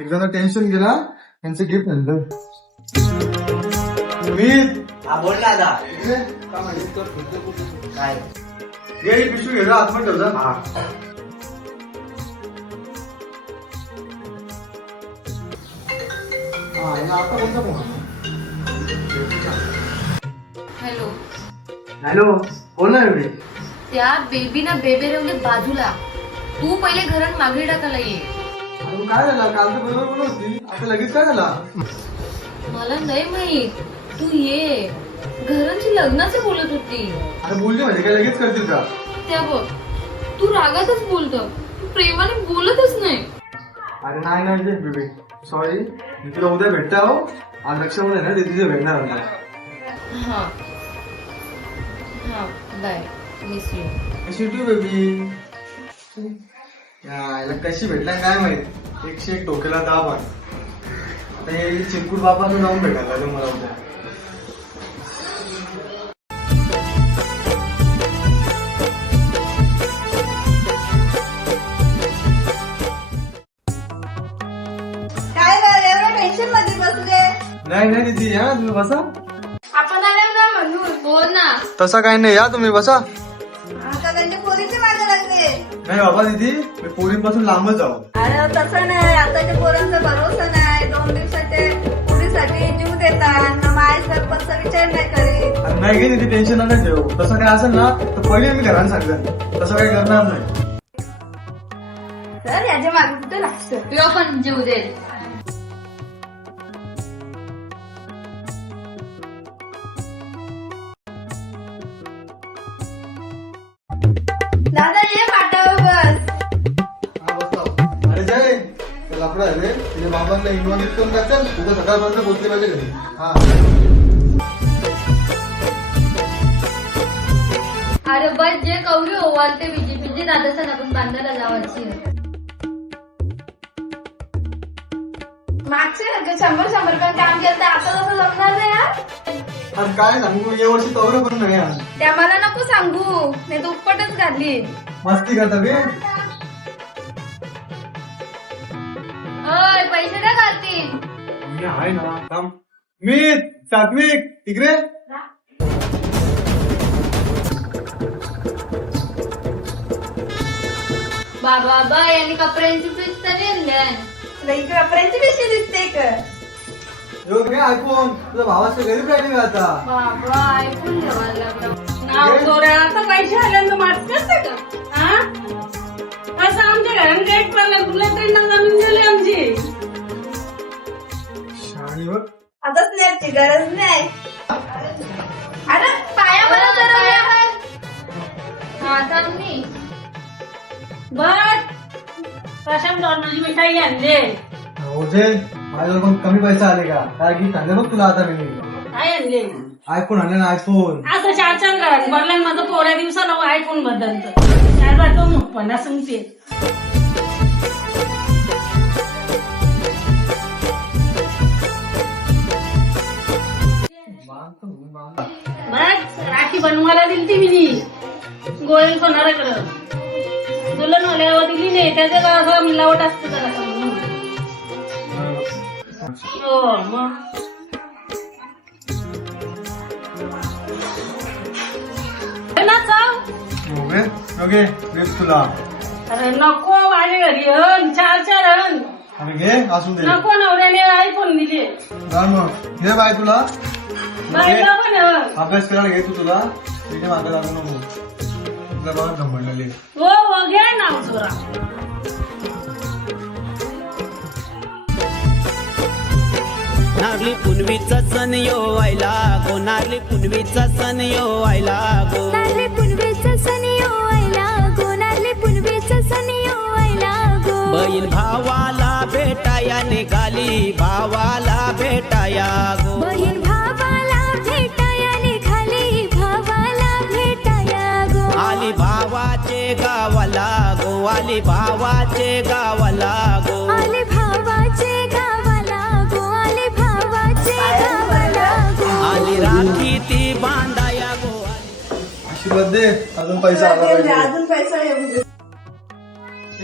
एकदा टेन्शन गेला त्यांचं गिफ्ट आणलं मी हा बोल ना दादा. काय ये पिशवी घे आतमध्ये ठेव जा. हा आता कोणता फोन हॅलो. हॅलो बोल ना एवढी त्या बेबीना बेबे रेवले बाजूला. तू पहिले घरात मागणी टाकायला ये. अरे काय झालं काल तर बरोबर बोलत होती आता लगेच काय झाला मला नाही माहित. तू ये. घरांची लग्नाचे बोलत होती. अरे बोलली म्हणजे काय लगेच करतील का त्या बघ तू रागातच बोलतो. तू प्रेमाने बोलतच नाही. अरे नाही नाही बेबी सॉरी मी तुला उद्या भेटता हो आज रक्षाबंधन आहे ना ते तुझे भेटणार होता हा हा बाय. Miss you. कशी तू बेबी याला कशी भेटला काय माहित 101 डोक्याला दाब आहे आता हे चिरकुट बापानं जाऊन भेटायला लागलं मला उद्या काय बरं एवढं टेन्शन मध्ये बसले. नाही नाही दीदी या तुम्ही बसा आपण आल्या ना म्हणून. बोल ना. तसा काही नाही या तुम्ही बसा आता त्यांच्या पोरीचे मागे लागले. नाही बाबा दीदी मी पोरींपासून लांबच जाऊ अरे तसं नाही आताच्या पोरांचा भरोसा नाही. 2 दिवसाचे पुरीसाठी जीव देतात माय सरपंचचा विचार नाही करीत. अरे नाही घे दीदी टेन्शन नका ठेवू तसं काय असेल ना तर पहिले मी घरात सांगेन तसं काही करणार नाही तर याच्या मागे कुठे लागतं. तुला पण जीव दे. दादा ये पाटावर बस. हा बसा अरे जय ते लाकडं आहे रे तुझ्या बाबांना इन्व्हॉल्व करून टाकल तुझं सकाळपर्यंत पोहोचले पाहिजे घरी हा अरे बस जे कवरी ओवालते विजी दादासन आपण बांधायला जावायची. मागच्या 100 रुपये काम केलं तर आता तसं जमणार नाही यार. अरे काय सांगू या वर्षी तवरं पण नाही आज त्या मला नको सांगू नाही तर उपटच घातली. मस्ती करता बे अय पैसे काय घालतील. मी आहे ना थांब मी सात्विक तिकडे बाबा बाय यांनी कपड्यांची पीस तरी आणल्या. कपड्यांची पिशवी दिसते का. यो घे आयफोन तुझ्या भावाच्या घरी राहिली का आता बाबा ऐकून ठेवायला लागलं. नाव चोऱ्या आता पैसे आल्यानं माफ करते का हा? असं आमच्या घरात गेट पडलं तुला त्यांना जमीन दिली आमची. शाणी बघ आता स्नॅपची गरज नाही. अरे पाया मला हा चांगली. बस प्रशांत डॉनची मिठाई आणले. हो जे माझ्यावर पण कमी पैसे आले का काय की सांगा बघ तुला आता मी काय आणले आयफोन आणले ना आयफोन असं 4 घरात भरल्या माझं पोऱ्या दिवसाला आयफोन बदलत काय जातो मग पण सांगते. बस राखी बनवायला दिली ती मी गोयल सोनाराकडं दुल्हन वाल्यावर दिली नाही त्याचं का असं मिलावट असतं जरा हो मग ना चाव ओके वेब तुला अरे नको माझ्या घरी हन 4 हन अरे घे असू दे नको नवऱ्याने आयफोन दिले जा मग घे बाय तुला बायका पण हं. अभ्यास करायला घे तू तुला तिथे मागे लागू नको तुला बघा घमंडलेली हो हो घ्या ना जोरा नारली पुनवीचा सण यो आयला गो नारली पुनवीचा सण यो आयला गो नारली पुनवेचा सण यो आयला गो नारली पुनवेचा सण यो आयला गो बहीण भावाला भेटाया निघाली भावाला भेटाया गो बहीण भावाला भेटाया निघाली भावाला भेटाया गो आली भावाचे गावाला गो आली भावाचे गावाला गो आले भावाचे गावाला गो आले भावाचे गावाला गो आली राखी ती बांधाया गो आशीर्वाद दे अजून पैसा आला पाहिजे अजून पैसा येऊ दे.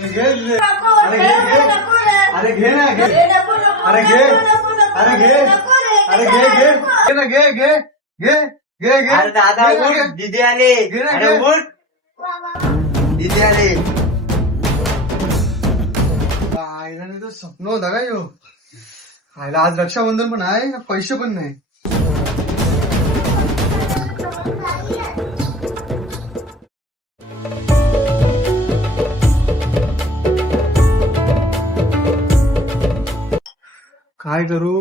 हे घे तुझे. नको, अरे घे घे नको रे. अरे घे ना घे ए, नको, नको, अरे घे नको, नको, अरे घे नको रे. अरे घे घे घे ना घे घे घे घे घे अरे दादा घे ना, घे. उठ दीदी आले घे ना, अरे घे. उठ दीदी आले आईला नाही तर स्वप्न होता का यो आईला आज रक्षाबंधन पण आहे पैसे पण नाही. काय करू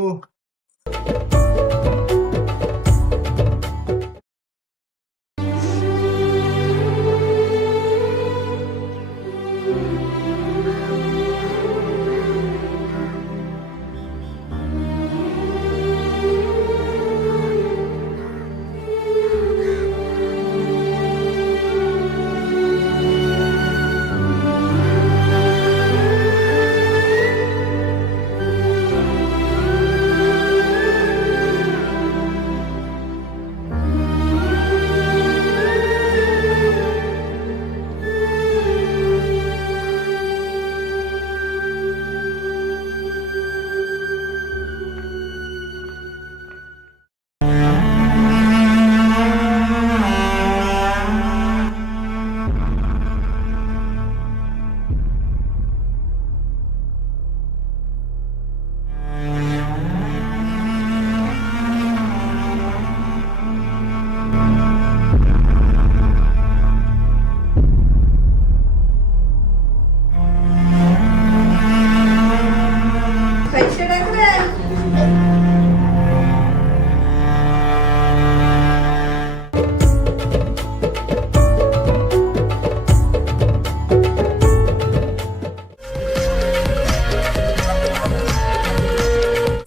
पैसे टाक रे.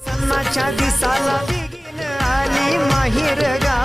सणाच्या दिसाला बिगीन आली माहेर गा